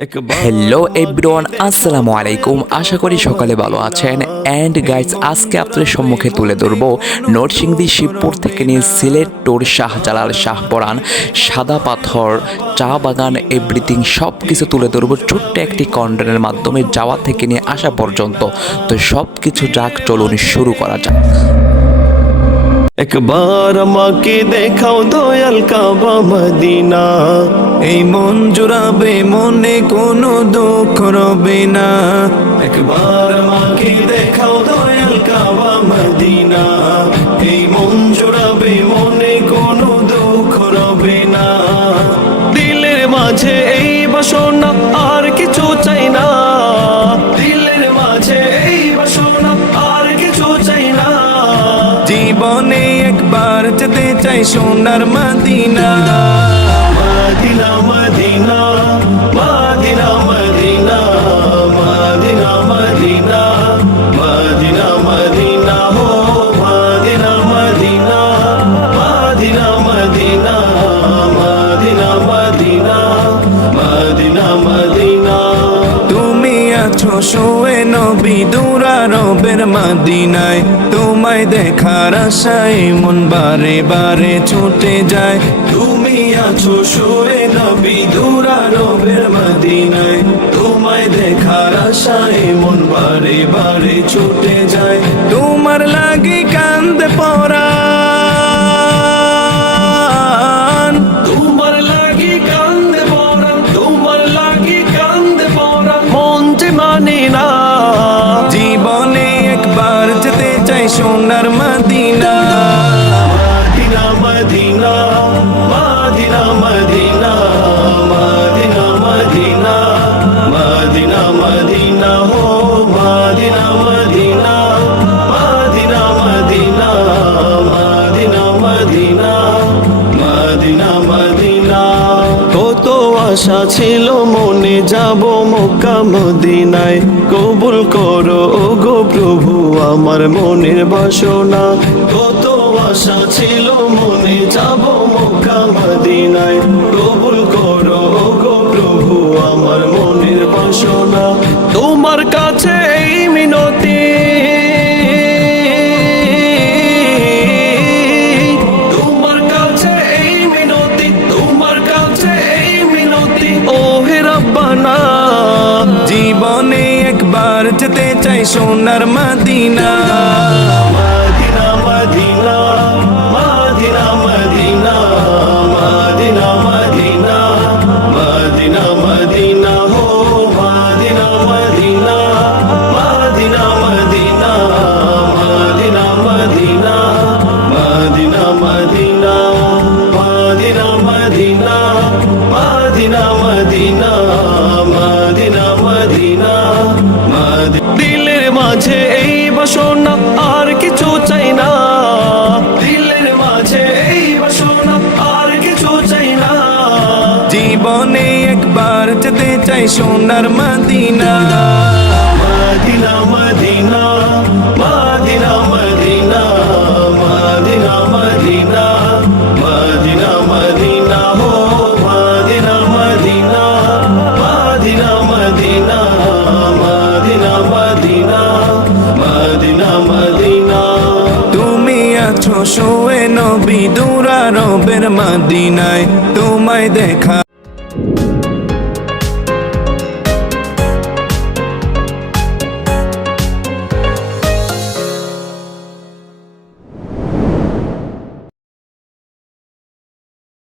Hello everyone, আসসালামু আলাইকুম। আশা করি সকালে ভালো আছেন। অ্যান্ড গাইজ, আজকে আপনাদের সম্মুখে তুলে ধরবো নরসিংদী শিবপুর থেকে নিয়ে সিলেট টুর শাহজালাল শাহপরান সাদা পাথর চা বাগান এভরিথিং সব কিছু তুলে ধরবো ছোট্ট একটি কন্টেন্টের মাধ্যমে, যাওয়া থেকে নিয়ে আসা পর্যন্ত। তো সব কিছু যাক, চলুন শুরু করা যাক। একবার আমাকে দেখাও দয়াল কাবা মদিনা, এই মন জুড়াবে, মনে কোনো দুঃখ রবে না। একবার আমাকে দেখাও দয়াল কাবা মদিনা, এই মন জুড়াবে, মনে কোনো দুঃখ রবে না। দিলের মাঝে এই বাসনা, আর কিছু চাই না। দিলের মাঝে এই বাসনা, আর কিছু চাই না। জীবনে একবার যেতে চাই সোনার Medina. Medina Medina Medina Medina Medina Medina Medina Medina হো Medina Medina Medina Medina Medina Medina Medina Medina. তুমি আছো শুয়ে নবী দুরারবের মদিনায়, তোমায় দেখার আশায় মন বারে বারে ছুটে যায়। তুমি আছো শুয়ে নবী দুরারবের মদিনায়, তোমায় দেখার আশায় মন বারে বারে ছুটে যায়। তোমার লাগি কান্দে পরাণ, তোমার লাগি কান্দে পরাণ, তোমার লাগি কান্দে পরাণ, মন যে মানে না। জীবনে একবার যেতে চাই সোনার Medina. Medina Medina Medina Medina Medina Medina Medina Medina হো Medina Medina Medina Medina Medina Medina Medina Medina. কত আশা ছিল মনে, যাব মক্কা মদিনায়, কবুল করো ওগো প্রভু আমার মনের বাসনা। কত আশা ছিল মনে, যাব মক্কা মদিনায়, কবুল করো ওগো প্রভু আমার মনের বাসনা। তোমার কাছে এই মিনতি, তোমার কাছে এই মিনতি, তোমার কাছে এই মিনতি ও হে রব্বানা। জীবনে একবার যেতে চাই সোনার Medina. Medina Medina Medina Medina Medina Medina Medina Medina হো Medina Medina Medina Medina Medina Medina Medina Medina Medina Medina Medina Medina Medina Medina. দিলের মাঝে এই বাসনা, আর কিছু চাই না। দিলের মাঝে এই বাসনা, আর কিছু চাই না। জীবনে একবার যেতে চাই সোনার Medina. Medina Medina Medina Medina Medina Medina Medina Medina হো Medina Medina Medina Medina Medina Medina Medina Medina. তুমি আছো শুয়ে নবী দুরারবের মদিনায়, তোমায় দেখা